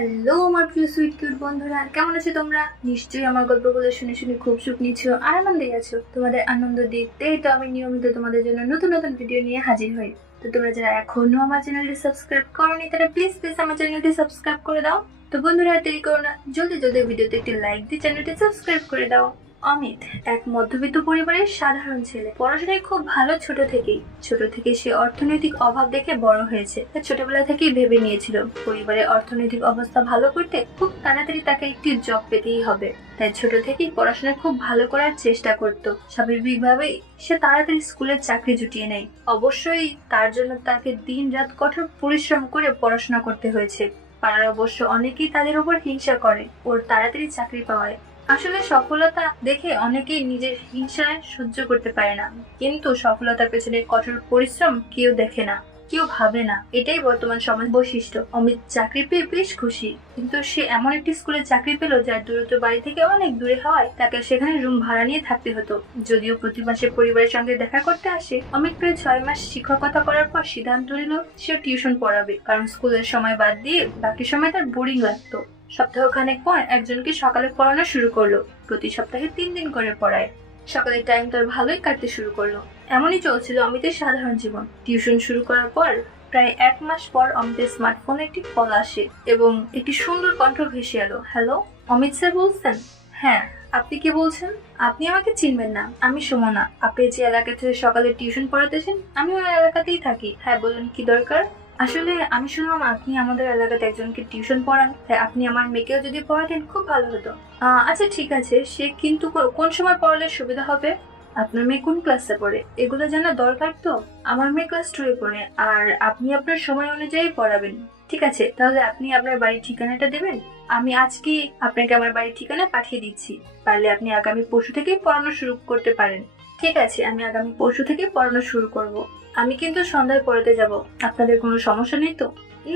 Hello আমার প্রিয় sweet cute বন্ধুরা, কেমন আছো তোমরা? নিশ্চয়ই আমার গল্পগুলো শুনে শুনে খুব সুখ নিচ্ছ আর আনন্দে আছো। তোমাদের আনন্দ দেখতেই তো আমি নিয়মিত তোমাদের জন্য নতুন নতুন ভিডিও নিয়ে হাজির হই। তো তোমরা যারা এখনো আমার চ্যানেলটি সাবস্ক্রাইব করোনি তারা প্লিজ আমার চ্যানেলটি সাবস্ক্রাইব করে দাও। তো বন্ধুরা দেরি করো না, জলদি জলদি ভিডিওতে একটি লাইক দিয়ে চ্যানেলটি সাবস্ক্রাইব করে দাও। অমিত এক মধ্যবিত্ত পরিবারের সাধারণ ছেলে। পড়াশোনায় খুব ভালো। ছোট থেকেই সে অর্থনৈতিক অভাব দেখে বড় হয়েছে। ছোটবেলা থেকেই ভেবে নিয়েছিল পরিবারের অর্থনৈতিক অবস্থা ভালো করতে খুব তাড়াতাড়ি তাকে একটি জব পেতেই হবে। তাই ছোট থেকেই পড়াশোনা খুব ভালো করার চেষ্টা করত। স্বাভাবিকভাবেই সে তাড়াতাড়ি স্কুলের চাকরি জুটিয়ে নেয়। অবশ্যই তার জন্য তাকে দিন রাত কঠোর পরিশ্রম করে পড়াশোনা করতে হয়েছে। পাড়ার অবশ্য অনেকেই তাদের উপর হিংসা করে ওর তাড়াতাড়ি চাকরি পাওয়ায়। আসলে সফলতা দেখে অনেকেই নিজের হিংসায় সহ্য করতে পারে না, কিন্তু সফলতার পেছনে কঠোর পরিশ্রম কেউ দেখে না, কেউ ভাবে না। এটাই বর্তমান সমাজ বৈশিষ্ট্য। অমিত চাকরি পেয়ে বেশ খুশি, কিন্তু সে এমন একটি স্কুলে চাকরি পেল যার দূরত্ব বাড়ি থেকে অনেক দূরে হওয়ায় তাকে সেখানে রুম ভাড়া নিয়ে থাকতে হতো। যদিও প্রতি মাসে পরিবারের সঙ্গে দেখা করতে আসে, অমিত প্রায় 6 মাস শিক্ষকতা করার পর সিদ্ধান্ত নিল সে টিউশন পড়াবে, কারণ স্কুলের সময় বাদ দিয়ে বাকি সময় তার বোরিং লাগতো। সপ্তাহখানেক পর একজনকে সকালে পড়ানো শুরু করলো। প্রতি সপ্তাহে 3 দিন করে পড়ায়। সকালের টাইম তার ভালোই কাটতে শুরু করলো। এমনই চলছিল অমিতের সাধারণ জীবন। টিউশন শুরু করার পর প্রায় 1 মাস পর অমিতের স্মার্টফোনে একটি কল আসে এবং একটি সুন্দর কণ্ঠ ভেসে এলো। হ্যালো, অমিত স্যার বলছেন? হ্যাঁ, আপনি কি বলছেন? আপনি আমাকে চিনবেন না, আমি সুমনা। আপনি যে এলাকা থেকে সকালে টিউশন পড়াতেছেন আমি ওই এলাকাতেই থাকি। হ্যাঁ বলুন, কি দরকার? আসলে আমি শুনলাম আপনি আমাদের এলাকাতে একজনকে টিউশন পড়ান, তাই আপনি আমার মেয়েকেও যদি পড়াতেন খুব ভালো হতো। আচ্ছা ঠিক আছে, সে কিন্তু কোন সময় পড়ালে সুবিধা হবে? আপনার মেয়ে কোন ক্লাসে পড়ে এগুলো জানা দরকার তো। আমার মেয়ে ক্লাস 2 পড়ে, আর আপনি আপনার সময় অনুযায়ী পড়াবেন। ঠিক আছে, তাহলে আপনি আপনার বাড়ির ঠিকানাটা দেবেন। আমি আজকে আপনাকে আমার বাড়ির ঠিকানা পাঠিয়ে দিচ্ছি। পারলে আপনি আগামী পরশু থেকে পড়ানো শুরু করতে পারেন। ঠিক আছে, আমি আগামী পরশু থেকে পড়ানো শুরু করব। আমি কিন্তু সন্ধ্যায় পড়াতে যাব। আপনাদের কোনো সমস্যা নেই তো?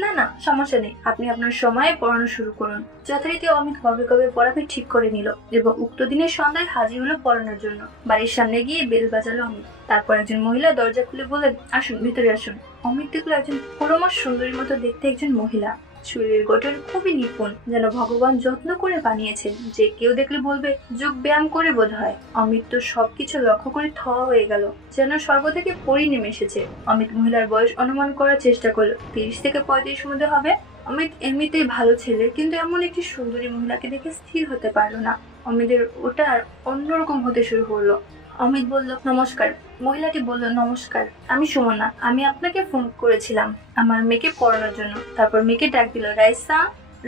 না না, সমস্যা নেই, আপনি আপনার সময়ে পড়ানো শুরু করুন। যথারীতি অমিত কবে কবে পড়াবে ঠিক করে নিল এবং উক্ত দিনের সন্ধ্যায় হাজির হলো পড়ানোর জন্য। বাড়ির সামনে গিয়ে বেল বাজালো অমিত। তারপর একজন মহিলা দরজা খুলে বললেন, আসুন ভিতরে আসুন। অমিত দেখলো একজন পুরোনো সুন্দরীর মতো দেখতে একজন মহিলা। শরীরের গঠন খুবই নিপুণ, যেন ভগবান যত্ন করে বানিয়েছেন। যে কেউ দেখলে বলবে যোগ ব্যায়াম করে বোধ হয়। অমিত তো সবকিছু লক্ষ্য করে থ হয়ে গেল, যেন স্বর্গ থেকে পরি নেমে এসেছে। অমিত মহিলার বয়স অনুমান করার চেষ্টা করলো। 30 থেকে 35 মধ্যে হবে। অমিত এমনিতেই ভালো ছেলে, কিন্তু এমন একটি সুন্দরী মহিলাকে দেখে স্থির হতে পারলো না। অমিতের ওটা অন্যরকম হতে শুরু করলো। অমিত বলল, নমস্কার। মহিলাটি বলল, নমস্কার, আমি সুমনা। আমি আপনাকে ফোন করেছিলাম আমার মেয়েকে পড়ানোর জন্য। তারপর মেয়েকে ডাক দিল, রাইসা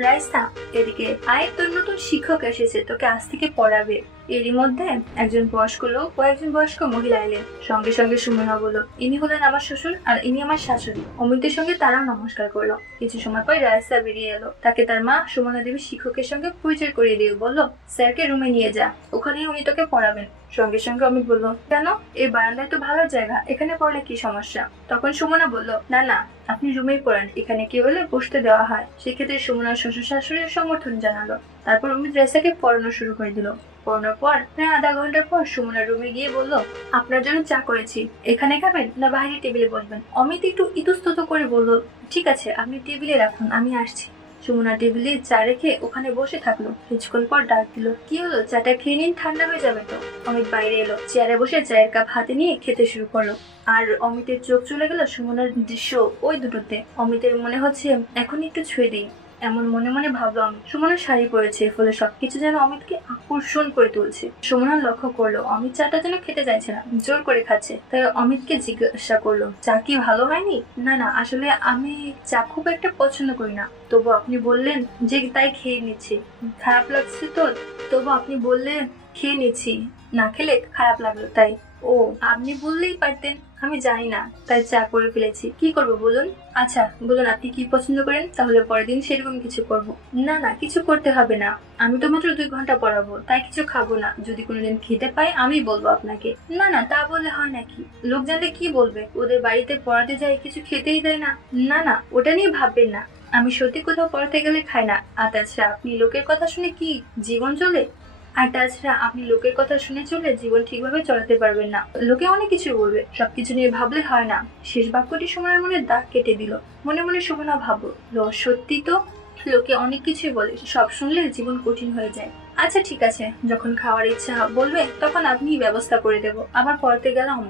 রাইসা এদিকে আয়, তোর নতুন শিক্ষক এসেছে, তোকে আজ থেকে পড়াবে। এরই মধ্যে একজন বয়স্ক লোক ও একজন বয়স্ক মহিলা এলেন। সঙ্গে সঙ্গে সুমনা বলল, ইনি হলেন আমার শ্বশুর আর ইনি আমার শাশুড়ি। অমিতের সঙ্গে তারাও নমস্কার করলো। কিছু সময় পর রাইসা বেরিয়ে এলো। তাকে তার মা সুমনা দেবী শিক্ষকের সঙ্গে পরিচয় করিয়ে দিয়ে বলল, স্যারকে রুমে নিয়ে যা, ওখানে উনি তোকে পড়াবেন। সঙ্গে সঙ্গে অমিত বলল, কেন? এই বারান্দায় তো ভালো জায়গা, এখানে পড়লে কি সমস্যা? তখন সুমনা বলল, না না, আপনি রুমেই পড়েন, এখানে কেউ হলে বসতে দেওয়া হয়। সেক্ষেত্রে সুমনার শ্বশুর শাশুড়ির সমর্থন জানালো। তারপর অমিত রাইসাকে পড়ানো শুরু করে দিল। পড়ানোর পর প্রায় আধা ঘন্টার পর সুমনার রুমে গিয়ে বলল, আপনার জন্য চা করেছি, এখানে খাবেন না বাইরে টেবিলে বসবেন? অমিত একটু ইতস্তত করে বলল, ঠিক আছে, আপনি টেবিলে রাখুন, আমি আসছি। সুমনা টেবিলে চা রেখে ওখানে বসে থাকলো। কিছুক্ষণ পর ডাক দিল, কি হলো, চাটা খেয়ে নিন, ঠান্ডা হয়ে যাবে তো। অমিত বাইরে এলো, চেয়ারে বসে চায়ের কাপ হাতে নিয়ে খেতে শুরু করলো। আর অমিতের চোখ চলে গেল সুমনার দৃশ্য ওই দুটোতে। অমিতের মনে হচ্ছে এখন একটু ছুঁয়ে দিই, এমন মনে মনে ভাবলো অমিত। সুমনা শাড়ি পরেছে, ফলে সবকিছু যেন অমিতকে আকর্ষণ করে তুলছে। সুমনা লক্ষ্য করলো অমিত চাটা যেন খেতে চাইছে না, জোর করে খাচ্ছে। তাই অমিতকে জিজ্ঞাসা করলো, চা কি ভালো হয়নি? না না, আসলে আমি চা খুব একটা পছন্দ করি না, তবু আপনি বললেন যে তাই খেয়ে নিচ্ছি। খারাপ লাগছে তো? তবু আপনি বললেন খেয়ে নিচ্ছি, না খেলে খারাপ লাগলো তাই। ও, আপনি বললেই পারতেন, আমি জানি না তাই চা করে ফেলেছি, কি করব বলুন? আচ্ছা বলুন আপনি কি পছন্দ করেন, তাহলে পরের দিন সেরকম কিছু করব। না না, কিছু করতে হবে না, আমি তো মাত্র 2 ঘন্টা পড়াবো, তাই কিছু খাবো না। যদি কোনোদিন খেতে পাই আমি বলবো আপনাকে। না না, তা বললে হয় নাকি? লোক জানলে কি বলবে? ওদের বাড়িতে পড়াতে যাই, কিছু খেতেই দেয় না। না না, ওটা নিয়ে ভাববেন না, আমি সত্যি কোথাও পড়াতে গেলে খাই না। আর তাছাড়া আপনি লোকের কথা শুনে কি জীবন চলে? আর তাছাড়া আপনি লোকের কথা শুনে চলে জীবন ঠিকভাবে চালাতে পারবেন না। লোকে অনেক কিছু বলবে, সবকিছু নিয়ে ভাবলে হয় না। শেষ বাক্যটি সুমনার মনে দাগ কেটে দিল। মনে মনে সুমনা ভাবলো, সত্যি তো, লোকে অনেক কিছুই বলে, সব শুনলে জীবন কঠিন হয়ে যায়। আচ্ছা ঠিক আছে, যখন খাওয়ার ইচ্ছা বলবে তখন আপনিই ব্যবস্থা করে দেবো। আবার পড়তে গেলাম।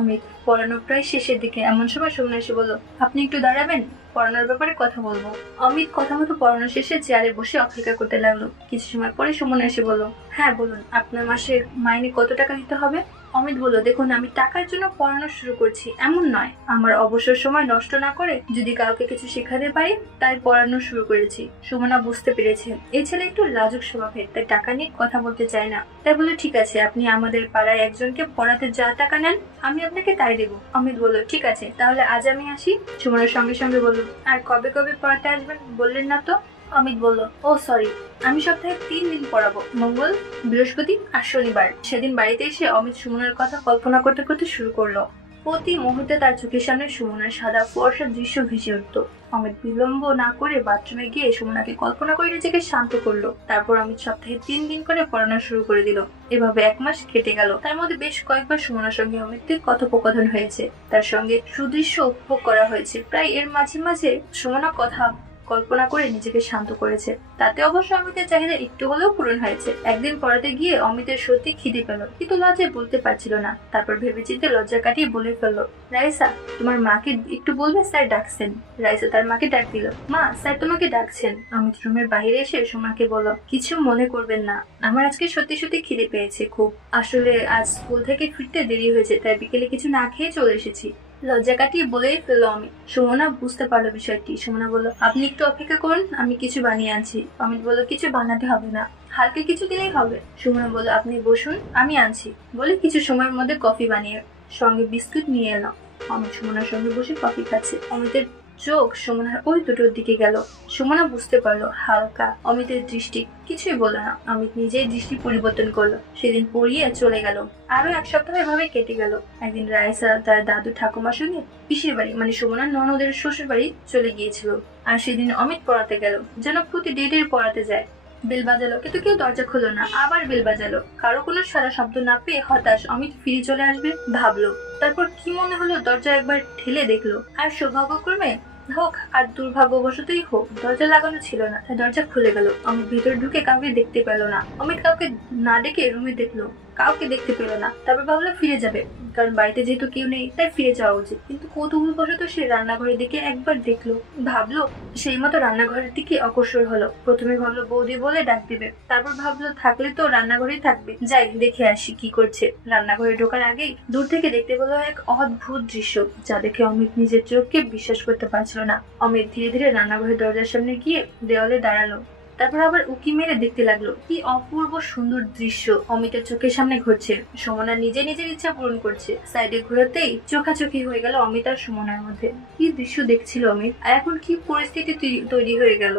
অমিত পড়ানো প্রায় শেষের দিকে, এমন সময় সুমনা এসে বলল, আপনি একটু দাঁড়াবেন, পড়ানোর ব্যাপারে কথা বলবো। অমিত কথা মতো পড়ানো শেষে চেয়ারে বসে অপেক্ষা করতে লাগলো। কিছু সময় পরে সুমনা এসে বলল, হ্যাঁ বলুন, আপনার মাসে মাইনে কত টাকা দিতে হবে? অমিত বলল, দেখুন আমি টাকার জন্য পড়ানো শুরু করছি এমন নয়, আমার অবসর সময় নষ্ট না করে যদি কাউকে কিছু শেখাতে পারি তাই পড়ানো শুরু করেছি। সুমনা বুঝতে পেরেছে এই ছেলে একটু লাজুক স্বভাবের, তাই টাকা নিয়ে কথা বলতে চায় না। তাই বলল, ঠিক আছে, আপনি আমাদের পাড়ায় একজনকে পড়াতে যা টাকা নেন আমি আপনাকে তাই দেবো। অমিত বলল, ঠিক আছে, তাহলে আজ আমি আসি। সুমনার সঙ্গে সঙ্গে বলল, আর কবে কবে পড়াতে আসবেন বললেন না তো? অমিত বলল, ও সরি, আমি সপ্তাহে 3 দিন পড়াবো, মঙ্গল, বৃহস্পতি আর শনিবার। সেদিন বাড়িতে এসে অমিত সুমনার কথা কল্পনা করতে করতে শুরু করলো। প্রতি মুহূর্তে তার চোখের সামনে সুমনার সাদা ফর্সা দৃশ্য ভেসে উঠত। অমিত বিলম্ব না করে বাথরুমে গিয়ে সুমনাকে কল্পনা করে নিজেকে শান্ত করলো। তারপর অমিত সপ্তাহে 3 দিন করে পড়ানো শুরু করে দিল। এভাবে 1 মাস কেটে গেল। তার মধ্যে বেশ কয়েকবার সুমনার সঙ্গে অমিতের কথোপকথন হয়েছে, তার সঙ্গে সুদৃশ্য উপভোগ করা হয়েছে। প্রায় এর মাঝে মাঝে সুমনা কথা কল্পনা করে নিজেকে শান্ত করেছে। তাতে অবশ্য অমিতের চাহিদা একটু হলেও পূরণ হয়েছে। একদিন পড়াতে গিয়ে অমিতের সত্যি খিদে পেল, কিন্তু লজ্জায় বলতে পারছিল না। তারপর ভেবেচিন্তে লজ্জা কাটিয়ে বলে ফেললো, রাইসা, তোমার মাকে একটু বলবে স্যার ডাকছেন। রাইসা তার মাকে ডাক দিল, মা স্যার তোমাকে ডাকছেন। অমিত রুমের বাইরে এসে সুমাকে বলল, কিছু মনে করবেন না, আমার আজকে সত্যি সত্যি খিদে পেয়েছে খুব। আসলে আজ স্কুল থেকে ফিরতে দেরি হয়েছে, তাই বিকেলে কিছু না খেয়ে চলে এসেছি। লজ্জা কাটিয়ে বলেই ফেললো অমিত। সুমনা বুঝতে পারলো বিষয়টি। সুমনা বলল, আপনি একটু অপেক্ষা করুন, আমি কিছু বানিয়ে আনছি। অমিত বলল, কিছু বানাতে হবে না, হালকা কিছু দিলেই হবে। সুমনা বলল, আপনি বসুন, আমি আনছি। বলে কিছু সময়ের মধ্যে কফি বানিয়ে সঙ্গে বিস্কুট নিয়ে এলাম। অমিত সুমনার সঙ্গে বসে কফি খাচ্ছে। অমিতের চোখ সুমনার ওই দুটোর দিকে গেল। সুমনা বুঝতে পারলো হালকা অমিতের দৃষ্টি, কিছুই বলল না। অমিত নিজেই দৃষ্টি পরিবর্তন করলো। সেদিন পড়িয়ে চলে গেল। আরো 1 সপ্তাহ এভাবে কেটে গেল। একদিন রায়সা তার দাদু ঠাকুমার সঙ্গে পিসির বাড়ি মানে সুমনার ননদের শ্বশুর বাড়ি চলে গিয়েছিল। আর সেদিন অমিত পড়াতে গেল, যেন প্রতি ডেটের পড়াতে যায়। বেল বাজালো, কিন্তু কেউ দরজা খুললো না। আবার বেল বাজালো, কারো কোনো সারা শব্দ না পেয়ে হতাশ অমিত ফিরে চলে আসবে ভাবলো। তারপর কি মনে হলো, দরজা একবার ঠেলে দেখলো, আর সৌভাগ্যক্রমে হোক আর দুর্ভাগ্যবশতই হোক দরজা লাগানো ছিল না, তাই দরজা খুলে গেল। অমিত ভিতর ঢুকে কাউকে দেখতে পেল না। অমিত কাউকে না ডেকে রুমে দেখলো, কাউকে দেখতে পেল না। তারপর ভাবলো ফিরে যাবে, কারণ বাড়িতে যেহেতু কেউ নেই তাই ফিরে যাওয়া উচিত। কিন্তু কৌতূহলবশত সে রান্নাঘরের দিকে একবার দেখলো, ভাবলো সেই মতো রান্নাঘরের দিকে অগ্রসর হলো। প্রথমে ভাবলো বৌদি বলে ডাক দিবে, তারপর ভাবলো থাকলে তো রান্নাঘরেই থাকবে, যাই দেখে আসি কি করছে। রান্নাঘরে ঢোকার আগেই দূর থেকে দেখতে পেল এক অদ্ভুত দৃশ্য, যা দেখে অমিত নিজের চোখকে বিশ্বাস করতে পারছিল না। অমিত ধীরে ধীরে রান্নাঘরের দরজার সামনে গিয়ে দেওয়ালে দাঁড়ালো। তারপর আবার উকি মেরে দেখতে লাগলো, কি অপূর্ব সুন্দর দৃশ্য অমিতের চোখের সামনে ঘটছে। সুমনা নিজে নিজের ইচ্ছা পূরণ করছে। সাইডে ঘোরাতেই চোখাচোখি হয়ে গেল অমিত আর সুমনার মধ্যে। কি দৃশ্য দেখছিল অমিত, আর এখন কি পরিস্থিতি তৈরি হয়ে গেল।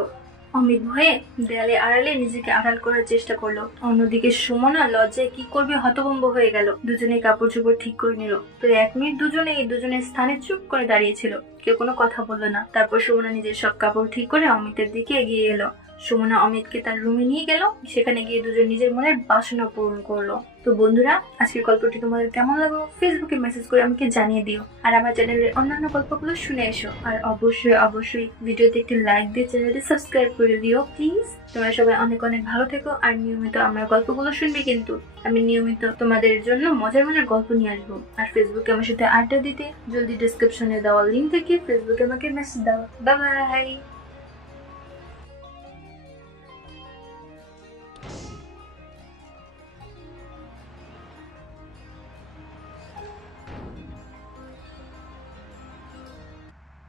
অমিত ভয়ে দেয়ালে আড়ালে নিজেকে আড়াল করার চেষ্টা করলো। অন্যদিকে সুমনা লজ্জায় কি করবে হতভম্ব হয়ে গেল। দুজনে কাপড় চোপড় ঠিক করে নিল। প্রায় 1 মিনিট দুজনের স্থানে চুপ করে দাঁড়িয়েছিল, কেউ কোনো কথা বললো না। তারপর সুমনা নিজের সব কাপড় ঠিক করে অমিতের দিকে এগিয়ে এলো। সুমনা অমিতকে তার রুমে নিয়ে গেল। সেখানে গিয়ে দুজন নিজের মনের বাসনা পূরণ করলো। তো বন্ধুরা, আজকের গল্পটি তোমাদের কেমন লাগলো ফেসবুকে মেসেজ করে আমাকে জানিয়ে দিও। আর আমার চ্যানেলের অন্যান্য গল্পগুলো শুনে এসো। আর অবশ্যই ভিডিওতে একটি লাইক দিয়ে চ্যানেলটি সাবস্ক্রাইব করে দিও প্লিজ। তোমরা সবাই অনেক অনেক ভালো থেকো। আর নিয়মিত আমার গল্পগুলো শুনবে কিন্তু। আমি নিয়মিত তোমাদের জন্য মজার মজার গল্প নিয়ে আসবো। আর ফেসবুকে আমার সাথে আড্ডা দিতে জলদি ডেসক্রিপশনে দেওয়া লিঙ্ক থেকে ফেসবুকে আমাকে মেসেজ দাও। Bye bye.